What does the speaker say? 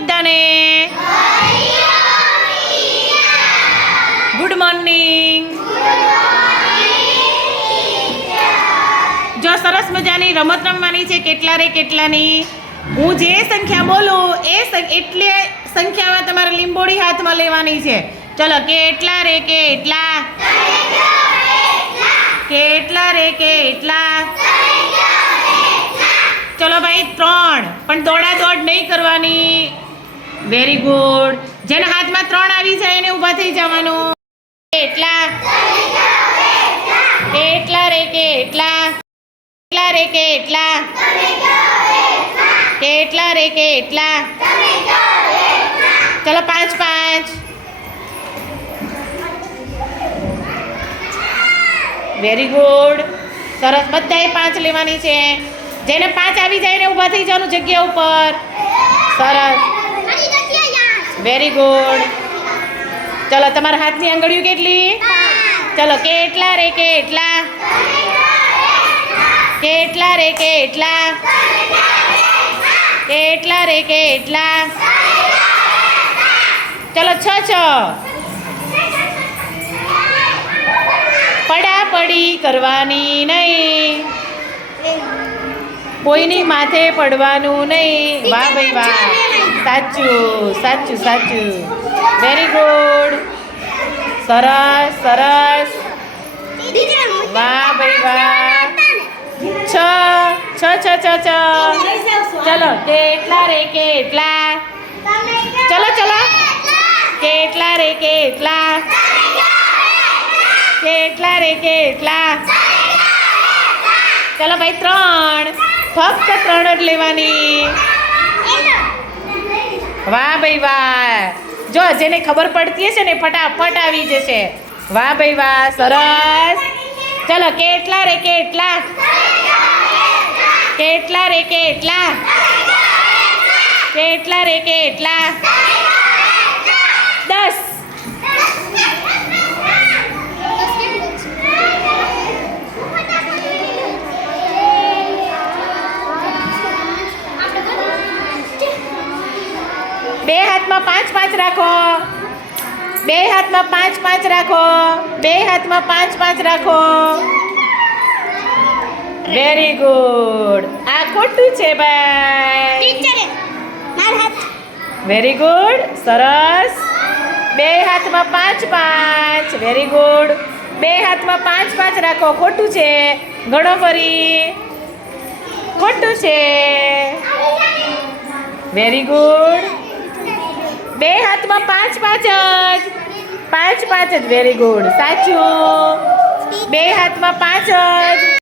બધાને. Good morning જો સરસ મજાની રમત રમવાની છે, કેટલા રે કેટલાની? હું જે સંખ્યા બોલું, એ એટલે સંખ્યામાં તમારે લીંબોડી હાથમાં લેવાની છે. ચલો, કેટલા રે કેટલા? કેટલા રે કેટલા? ચલો ભાઈ, ત્રણ. પણ દોડા દોડ નહીં કરવાની. વેરી ગુડ જેના હાથમાં ત્રણ આવી જાય એને ઊભા થઈ જવાનું. એટલા. કેટલા રે કેટલા કેટલા રે કેટલા કેટલા રે કેટલા ચલો પાંચ પાંચ. વેરી ગુડ સરસ. બધાએ પાંચ લેવાની છે. જેને પાંચ આવી જાય, એને ઊભા થઈ જવાનું જગ્યા ઉપર. સરસ. વેરી ગુડ ચલો, તમારા હાથની આંગળીઓ કેટલી? ચલો, કેટલા રે કેટલા? કેટલા રે કેટલા? કેટલા રે કેટલા? ચલો, છ છ. પડાપડી કરવાની નહીં. કોઈની માથે પડવાનું નહીં. વાહ, ભાઈ, વાહ. સાચું સાચું સાચું. વેરી ગુડ સરસ સરસ. વાહ ભાઈ વાહ. છ છ છ છ છ. ચલો, કેટલા રે, કેટલા? ચલો ચલો. કેટલા રે, કેટલા? કેટલા રે, કેટલા? ચલો ભાઈ, ત્રણ. ફક્ત ત્રણ જ લેવાની. વાહ ભાઈ વાહ. જો, જેને ખબર પડતી હશે ને ફટાફટ આવી જશે. વાહ ભાઈ વાહ, સરસ. ચલો, કેટલા રે, કેટલા? કેટલા રે, કેટલા? કેટલા રે, કેટલા? બે હાથમાં પાંચ પાંચ રાખો. બે હાથમાં પાંચ પાંચ રાખો. બે હાથમાં પાંચ પાંચ રાખો. વેરી ગુડ આ ખોટું છે ભાઈ. વેરી ગુડ સરસ. બે હાથમાં પાંચ પાંચ. વેરી ગુડ બે હાથમાં પાંચ પાંચ રાખો. ખોટું છે. ઘણો ફરી. ખોટું છે. વેરી ગુડ બે હાથમાં પાંચ પાંચ જ. પાંચ પાંચ જ વેરી ગુડ સાચું. બે હાથમાં પાંચ જ.